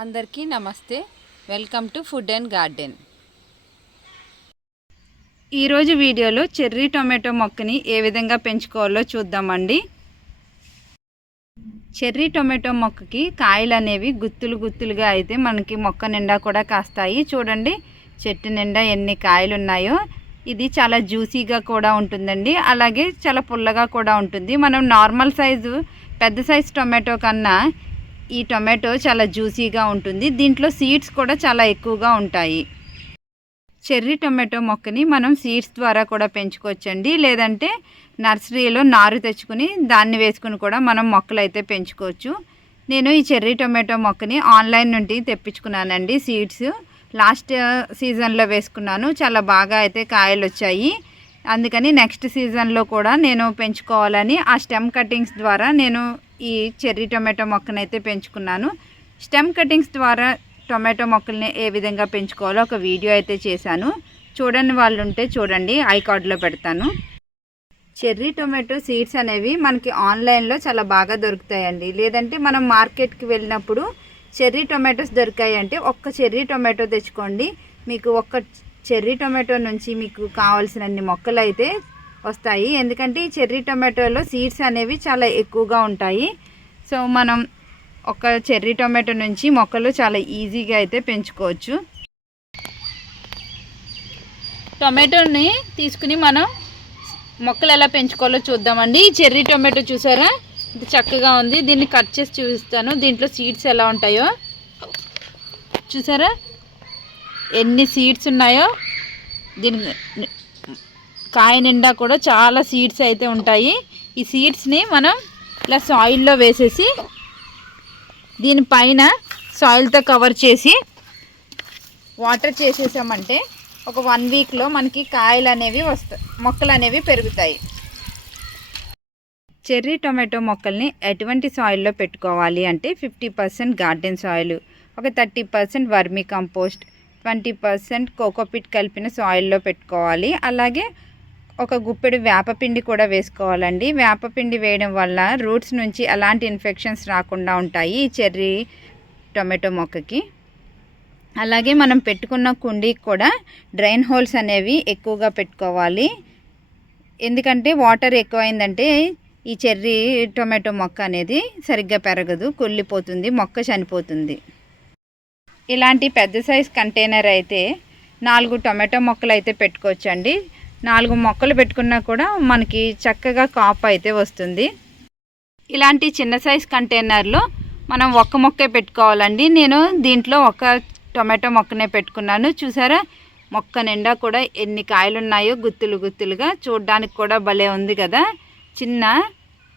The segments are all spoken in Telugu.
అందరికీ నమస్తే. Welcome to food and garden. ఈరోజు వీడియోలో చెర్రీ టొమాటో మొక్కని ఏ విధంగా పెంచుకోవాలో చూద్దామండి. చెర్రీ టొమాటో మొక్కకి కాయలు అనేవి గుత్తులుగా అయితే మనకి మొక్క నిండా కూడా కాస్తాయి. చూడండి చెట్టు నిండా ఎన్ని కాయలు ఉన్నాయో. ఇది చాలా జ్యూసీగా కూడా ఉంటుందండి, అలాగే చాలా పుల్లగా కూడా ఉంటుంది. మనం నార్మల్ సైజు పెద్ద సైజు టొమాటో కన్నా ఈ టొమాటో చాలా జ్యూసీగా ఉంటుంది. దీంట్లో సీడ్స్ కూడా చాలా ఎక్కువగా ఉంటాయి. చెర్రీ టొమాటో మొక్కని మనం సీడ్స్ ద్వారా కూడా పెంచుకోవచ్చండి, లేదంటే నర్సరీలో నారు తెచ్చుకుని దాన్ని వేసుకుని కూడా మనం మొక్కలు అయితే పెంచుకోవచ్చు. నేను ఈ చెర్రీ టొమాటో మొక్కని ఆన్లైన్ నుండి తెప్పించుకున్నానండి. సీడ్స్ లాస్ట్ సీజన్లో వేసుకున్నాను, చాలా బాగా అయితే కాయలు వచ్చాయి. అందుకని నెక్స్ట్ సీజన్లో కూడా నేను పెంచుకోవాలని ఆ స్టెమ్ కటింగ్స్ ద్వారా నేను ఈ చెర్రీ టొమాటో మొక్కనైతే పెంచుకున్నాను. స్టెమ్ కటింగ్స్ ద్వారా టొమాటో మొక్కల్ని ఏ విధంగా పెంచుకోవాలో ఒక వీడియో అయితే చేశాను. చూడని వాళ్ళు ఉంటే చూడండి, ఐ కార్డ్లో పెడతాను. చెర్రీ టొమాటో సీడ్స్ అనేవి మనకి ఆన్లైన్లో చాలా బాగా దొరుకుతాయండి, లేదంటే మనం మార్కెట్కి వెళ్ళినప్పుడు చెర్రీ టొమాటోస్ దొరికాయి అంటే ఒక్క చెర్రీ టొమాటో తెచ్చుకోండి. మీకు ఒక్క చెర్రీ టొమాటో నుంచి మీకు కావాల్సినన్ని మొక్కలు అయితే వస్తాయి. ఎందుకంటే ఈ చెర్రీ టొమాటోలో సీడ్స్ అనేవి చాలా ఎక్కువగా ఉంటాయి. సో మనం ఒక చెర్రీ టొమాటో నుంచి మొక్కలు చాలా ఈజీగా అయితే పెంచుకోవచ్చు. టొమాటోని తీసుకుని మనం మొక్కలు ఎలా పెంచుకోవాలో చూద్దామండి. ఈ చెర్రీ టొమాటో చూసారా, ఇది చక్కగా ఉంది. దీన్ని కట్ చేసి చూపిస్తాను. దీంట్లో సీడ్స్ ఎలా ఉంటాయో చూసారా, ఎన్ని సీడ్స్ ఉన్నాయో. దీని కాయ నిండా కూడా చాలా సీడ్స్ అయితే ఉంటాయి. ఈ సీడ్స్ని మనం ఇలా సాయిల్లో వేసేసి దీనిపైన సాయిల్తో కవర్ చేసి వాటర్ చేసేసామంటే ఒక 1 వీక్లో మనకి కాయలు అనేవి వస్తాయి, మొక్కలు అనేవి పెరుగుతాయి. చెర్రీ టొమాటో మొక్కల్ని ఎటువంటి సాయిల్లో పెట్టుకోవాలి అంటే 50% గార్డెన్ సాయిల్, ఒక 30% వర్మీ కంపోస్ట్, 20% కోకోపిట్ కలిపిన సాయిల్లో పెట్టుకోవాలి. అలాగే ఒక గుప్పెడు వేపపిండి కూడా వేసుకోవాలండి. వేపపిండి వేయడం వల్ల రూట్స్ నుంచి ఎలాంటి ఇన్ఫెక్షన్స్ రాకుండా ఉంటాయి ఈ చెర్రీ టొమాటో మొక్కకి. అలాగే మనం పెట్టుకున్న కుండీకి కూడా డ్రైన్ హోల్స్ అనేవి ఎక్కువగా పెట్టుకోవాలి. ఎందుకంటే వాటర్ ఎక్కువైందంటే ఈ చెర్రీ టొమాటో మొక్క అనేది సరిగ్గా పెరగదు, కుళ్ళిపోతుంది, మొక్క చనిపోతుంది. ఇలాంటి పెద్ద సైజ్ కంటైనర్ అయితే 4 టొమాటో మొక్కలు అయితే పెట్టుకోవచ్చండి. 4 మొక్కలు పెట్టుకున్నా కూడా మనకి చక్కగా కాపు అయితే వస్తుంది. ఇలాంటి చిన్న సైజ్ కంటైనర్లో మనం ఒక్క మొక్కే పెట్టుకోవాలండి. నేను దీంట్లో ఒక టొమాటో మొక్కనే పెట్టుకున్నాను. చూసారా, మొక్క నిండా కూడా ఎన్ని కాయలు ఉన్నాయో గుత్తులుగా. చూడడానికి కూడా భలే ఉంది కదా.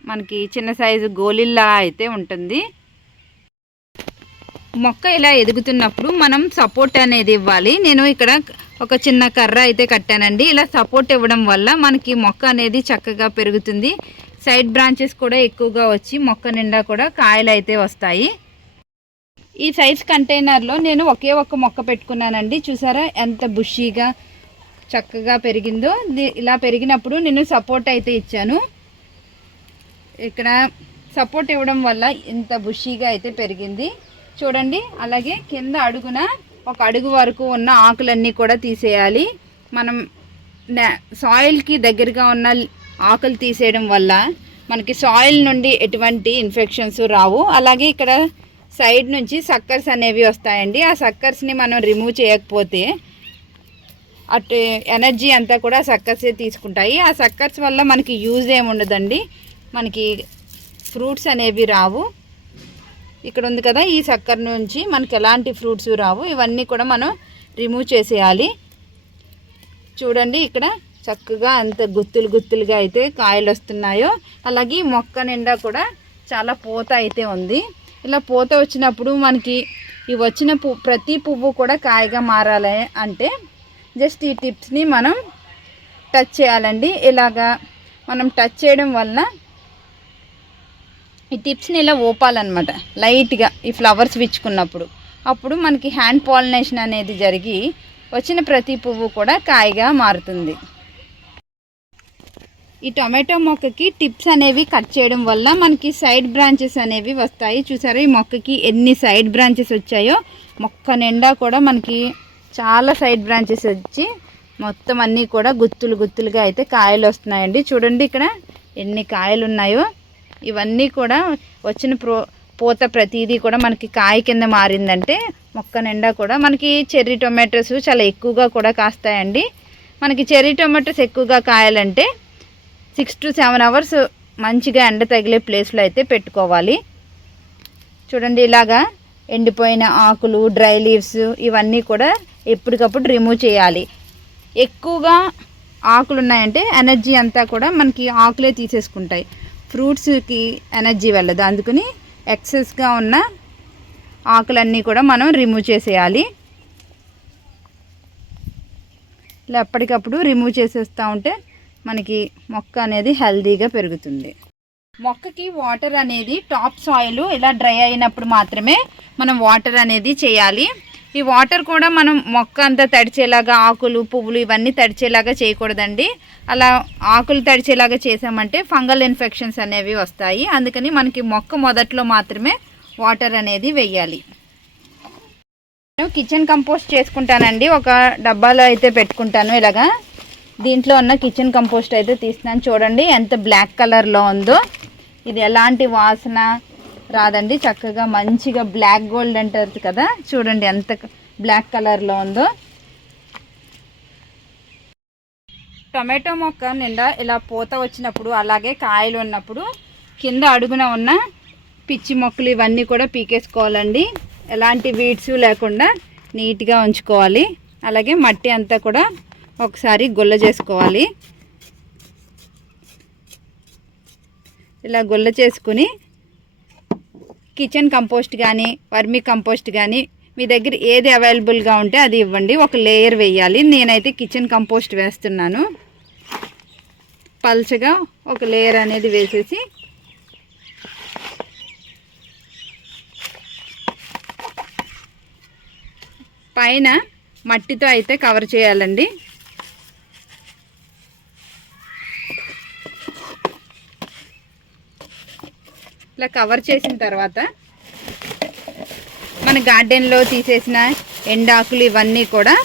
మనకి చిన్న సైజు గోళీల్లా అయితే ఉంటుంది. మొక్క ఇలా ఎదుగుతున్నప్పుడు మనం సపోర్ట్ అనేది ఇవ్వాలి. నేను ఇక్కడ ఒక చిన్న కర్ర అయితే కట్టానండి. ఇలా సపోర్ట్ ఇవ్వడం వల్ల మనకి మొక్క అనేది చక్కగా పెరుగుతుంది. సైడ్ బ్రాంచెస్ కూడా ఎక్కువగా వచ్చి మొక్క నిండా కూడా కాయలు అయితే వస్తాయి. ఈ సైజ్ కంటైనర్లో నేను ఒకే ఒక్క మొక్క పెట్టుకున్నానండి. చూసారా ఎంత బుషీగా చక్కగా పెరిగిందో. ఇలా పెరిగినప్పుడు నేను సపోర్ట్ అయితే ఇచ్చాను. ఇక్కడ సపోర్ట్ ఇవ్వడం వల్ల ఇంత బుషీగా అయితే పెరిగింది చూడండి. అలాగే కింద అడుగున ఒక అడుగు వరకు ఉన్న ఆకులన్నీ కూడా తీసేయాలి. మనం సాయిల్కి దగ్గరగా ఉన్న ఆకులు తీసేయడం వల్ల మనకి సాయిల్ నుండి ఎటువంటి ఇన్ఫెక్షన్స్ రావు. అలాగే ఇక్కడ సైడ్ నుంచి సక్కర్స్ అనేవి వస్తాయండి. ఆ సక్కర్స్ని మనం రిమూవ్ చేయకపోతే అటు ఎనర్జీ అంతా కూడా సక్కర్సే తీసుకుంటాయి. ఆ సక్కర్స్ వల్ల మనకి యూజ్ ఏముండదండి, మనకి ఫ్రూట్స్ అనేవి రావు. ఇక్కడ ఉంది కదా, ఈ సక్కర్ నుంచి మనకి ఎలాంటి ఫ్రూట్స్ రావు. ఇవన్నీ కూడా మనం రిమూవ్ చేసేయాలి. చూడండి ఇక్కడ చక్కగా అంత గుత్తులుగా అయితే కాయలు వస్తున్నాయో. అలాగే మొక్క నిండా కూడా చాలా పూత అయితే ఉంది. ఇలా పూత వచ్చినప్పుడు మనకి ఈ వచ్చిన ప్రతి పువ్వు కూడా కాయగా మారాలి అంటే జస్ట్ ఈ టిప్స్ని మనం టచ్ చేయాలండి. ఇలాగా మనం టచ్ చేయడం వల్ల ఈ టిప్స్ని ఇలా ఊపాలన్నమాట లైట్గా, ఈ ఫ్లవర్స్ విచ్చుకున్నప్పుడు. అప్పుడు మనకి హ్యాండ్ పాలినేషన్ అనేది జరిగి వచ్చిన ప్రతి పువ్వు కూడా కాయగా మారుతుంది. ఈ టొమాటో మొక్కకి టిప్స్ అనేవి కట్ చేయడం వల్ల మనకి సైడ్ బ్రాంచెస్ అనేవి వస్తాయి. చూసారా ఈ మొక్కకి ఎన్ని సైడ్ బ్రాంచెస్ వచ్చాయో. మొక్క నిండా కూడా మనకి చాలా సైడ్ బ్రాంచెస్ వచ్చి మొత్తం అన్నీ కూడా గుత్తులు గుత్తులుగా అయితే కాయలు వస్తున్నాయండి. చూడండి ఇక్కడ ఎన్ని కాయలు ఉన్నాయో. ఇవన్నీ కూడా వచ్చిన పూత ప్రతిదీ కూడా మనకి కాయ కింద మారిందంటే మొక్క నిండా కూడా మనకి చెర్రీ టొమాటోస్ చాలా ఎక్కువగా కూడా కాస్తాయండి. మనకి చెర్రీ టొమాటోస్ ఎక్కువగా కాయాలంటే 6 to 7 hours మంచిగా ఎండ తగిలే ప్లేస్లో అయితే పెట్టుకోవాలి. చూడండి ఇలాగా ఎండిపోయిన ఆకులు, డ్రై లీవ్స్ ఇవన్నీ కూడా ఎప్పటికప్పుడు రిమూవ్ చేయాలి. ఎక్కువగా ఆకులు ఉన్నాయంటే ఎనర్జీ అంతా కూడా మనకి ఆకులే తీసేసుకుంటాయి, ఫ్రూట్స్కి ఎనర్జీ వెళ్ళదు. అందుకని ఎక్సెస్గా ఉన్న ఆకులన్నీ కూడా మనం రిమూవ్ చేసేయాలి. ఇలా ఎప్పటికప్పుడు రిమూవ్ చేసేస్తూ ఉంటే మనకి మొక్క అనేది హెల్తీగా పెరుగుతుంది. మొక్కకి వాటర్ అనేది టాప్ సాయిల్ ఇలా డ్రై అయినప్పుడు మాత్రమే మనం వాటర్ అనేది చేయాలి. ఈ వాటర్ కూడా మనం మొక్క అంతా తడిచేలాగా, ఆకులు పువ్వులు ఇవన్నీ తడిచేలాగా చేయకూడదండి. అలా ఆకులు తడిచేలాగా చేసామంటే ఫంగల్ ఇన్ఫెక్షన్స్ అనేవి వస్తాయి. అందుకని మనకి మొక్క మొదట్లో మాత్రమే వాటర్ అనేది వెయ్యాలి. నేను కిచెన్ కంపోస్ట్ చేసుకుంటానండి. ఒక డబ్బాలో అయితే పెట్టుకుంటాను. ఇలాగా దీంట్లో ఉన్న కిచెన్ కంపోస్ట్ అయితే తీస్తున్నాను. చూడండి ఎంత బ్లాక్ కలర్లో ఉందో. ఇది ఎలాంటి వాసన రాదండి, చక్కగా మంచిగా బ్లాక్ గోల్డ్ అంటారు కదా, చూడండి ఎంత బ్లాక్ కలర్లో ఉందో. టొమాటో మొక్క నిండా ఇలా పూత వచ్చినప్పుడు, అలాగే కాయలు ఉన్నప్పుడు కింద అడుగున ఉన్న పిచ్చి మొక్కలు ఇవన్నీ కూడా పీకేసుకోవాలండి. ఎలాంటి వీడ్స్ లేకుండా నీట్గా ఉంచుకోవాలి. అలాగే మట్టి అంతా కూడా ఒకసారి గుల్ల చేసుకోవాలి. ఇలా గుల్ల చేసుకుని కిచెన్ కంపోస్ట్ కానీ వర్మీ కంపోస్ట్ కానీ మీ దగ్గర ఏది అవైలబుల్గా ఉంటే అది ఇవ్వండి. ఒక లేయర్ వేయాలి. నేనైతే కిచెన్ కంపోస్ట్ వేస్తున్నాను. పల్చగా ఒక లేయర్ అనేది వేసేసి పైన మట్టితో అయితే కవర్ చేయాలండి. ఇలా కవర్ చేసిన తర్వాత మన గార్డెన్లో తీసేసిన ఎండాకులు ఇవన్నీ కూడా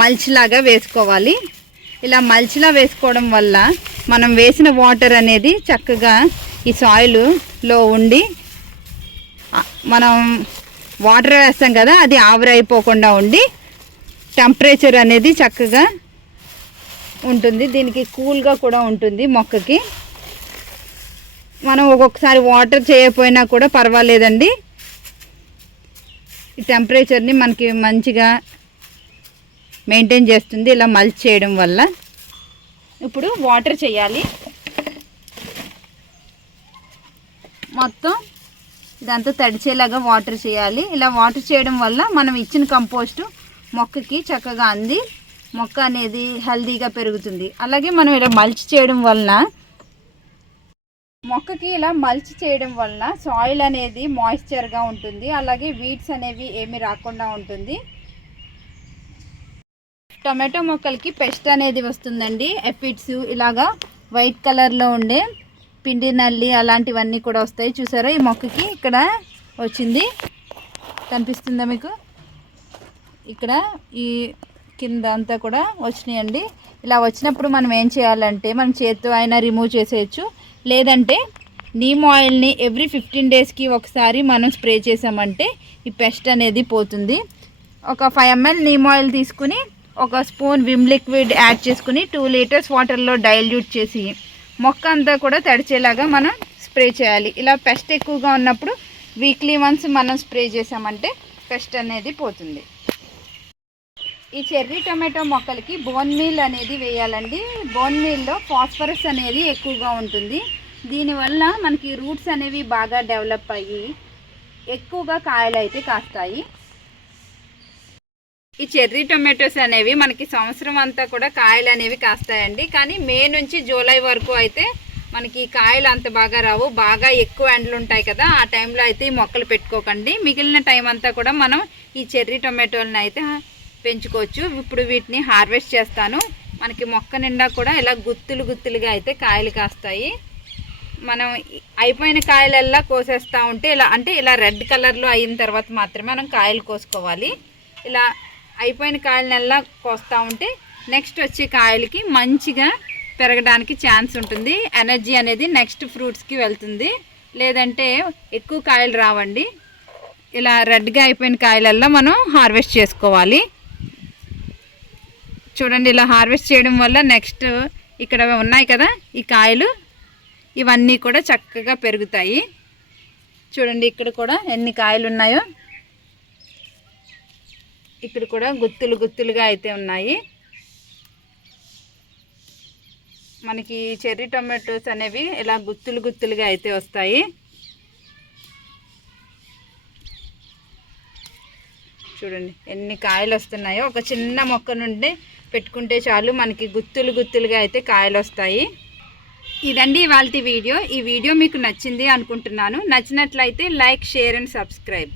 మల్చిలాగా వేసుకోవాలి. ఇలా మల్చిలా వేసుకోవడం వల్ల మనం వేసిన వాటర్ అనేది చక్కగా ఈ సాయిల్లో ఉండి, మనం వాటర్ వేస్తాం కదా అది ఆవిరైపోకుండా ఉండి టెంపరేచర్ అనేది చక్కగా ఉంటుంది. దీనికి కూల్గా కూడా ఉంటుంది మొక్కకి. మనం ఒక్కొక్కసారి వాటర్ చేయకపోయినా కూడా పర్వాలేదండి. ఈ టెంపరేచర్ని మనకి మంచిగా మెయింటైన్ చేస్తుంది ఇలా మల్చ్ చేయడం వల్ల. ఇప్పుడు వాటర్ చేయాలి. మొత్తం ఇదంతా తడిచేలాగా వాటర్ చేయాలి. ఇలా వాటర్ చేయడం వల్ల మనం ఇచ్చిన కంపోస్ట్ మొక్కకి చక్కగా అంది మొక్క అనేది హెల్తీగా పెరుగుతుంది. అలాగే మనం ఇలా మల్చ్ చేయడం వలన మొక్కకి ఇలా మల్చ్ చేయడం వలన సాయిల్ అనేది మాయిశ్చర్గా ఉంటుంది. అలాగే వీడ్స్ అనేవి ఏమీ రాకుండా ఉంటుంది. టొమాటో మొక్కలకి పెస్ట్ అనేది వస్తుందండి. ఎఫిడ్స్ ఇలాగా వైట్ కలర్లో ఉండే పిండి నల్లి అలాంటివన్నీ కూడా వస్తాయి. చూసారా ఈ మొక్కకి ఇక్కడ వచ్చింది, కనిపిస్తుందా మీకు? ఇక్కడ ఈ కింద అంతా కూడా వచ్చినాయండి. ఇలా వచ్చినప్పుడు మనం ఏం చేయాలంటే మనం చేత్తో అయినా రిమూవ్ చేసేయచ్చు. లేదంటే నీమ్ ఆయిల్ని ఎవ్రీ 15 daysకి ఒకసారి మనం స్ప్రే చేసామంటే ఈ పెస్ట్ అనేది పోతుంది. ఒక 5 ml నీమ్ ఆయిల్ తీసుకుని ఒక స్పూన్ విమ్ లిక్విడ్ యాడ్ చేసుకుని 2 liters వాటర్లో డైల్యూట్ చేసి మొక్క అంతా కూడా తడిచేలాగా మనం స్ప్రే చేయాలి. ఇలా పెస్ట్ ఎక్కువగా ఉన్నప్పుడు వీక్లీ వన్స్ మనం స్ప్రే చేసామంటే పెస్ట్ అనేది పోతుంది. ఈ చెర్రీ టొమాటో మొక్కలకి బోన్ మీల్ అనేది వేయాలండి. బోన్ మీల్లో ఫాస్ఫరస్ అనేది ఎక్కువగా ఉంటుంది. దీనివల్ల మనకి రూట్స్ అనేవి బాగా డెవలప్ అయ్యి ఎక్కువగా కాయలు అయితే కాస్తాయి. ఈ చెర్రీ టొమాటోస్ అనేవి మనకి సంవత్సరం అంతా కూడా కాయలు అనేవి కాస్తాయండి. కానీ మే నుంచి జూలై వరకు అయితే మనకి కాయలు అంత బాగా రావు. బాగా ఎక్కువ ఎండలు ఉంటాయి కదా, ఆ టైంలో అయితే ఈ మొక్కలు పెట్టుకోకండి. మిగిలిన టైం అంతా కూడా మనం ఈ చెర్రీ టొమాటోలను అయితే పెంచుకోవచ్చు. ఇప్పుడు వీటిని హార్వెస్ట్ చేస్తాను. మనకి మొక్క నిండా కూడా ఇలా గుత్తులుగా అయితే కాయలు కాస్తాయి. మనం అయిపోయిన కాయలల్లా కోసేస్తూ ఉంటే ఇలా రెడ్ కలర్లో అయిన తర్వాత మాత్రమే మనం కాయలు కోసుకోవాలి. ఇలా అయిపోయిన కాయలనల్లా కోస్తూ ఉంటే నెక్స్ట్ వచ్చే కాయలకి మంచిగా పెరగడానికి ఛాన్స్ ఉంటుంది. ఎనర్జీ అనేది నెక్స్ట్ ఫ్రూట్స్కి వెళ్తుంది. లేదంటే ఎక్కువ కాయలు రావండి. ఇలా రెడ్గా అయిపోయిన కాయలల్లా మనం హార్వెస్ట్ చేసుకోవాలి. చూడండి, ఇలా హార్వెస్ట్ చేయడం వల్ల నెక్స్ట్ ఇక్కడ ఉన్నాయి కదా ఈ కాయలు, ఇవన్నీ కూడా చక్కగా పెరుగుతాయి. చూడండి ఇక్కడ కూడా ఎన్ని కాయలు ఉన్నాయో. ఇక్కడ కూడా గుత్తులుగా అయితే ఉన్నాయి. మనకి చెర్రీ టొమాటోస్ అనేవి ఇలా గుత్తులుగా అయితే వస్తాయి. చూడండి ఎన్ని కాయలు వస్తున్నాయో. ఒక చిన్న మొక్క నుండి పెట్టుకుంటే చాలు మనకి గుత్తులుగా అయితే కాయలు వస్తాయి. ఇదండి ఇవాల్టి వీడియో. ఈ వీడియో మీకు నచ్చింది అనుకుంటున్నాను. నచ్చినట్లయితే లైక్, షేర్ అండ్ సబ్స్క్రైబ్.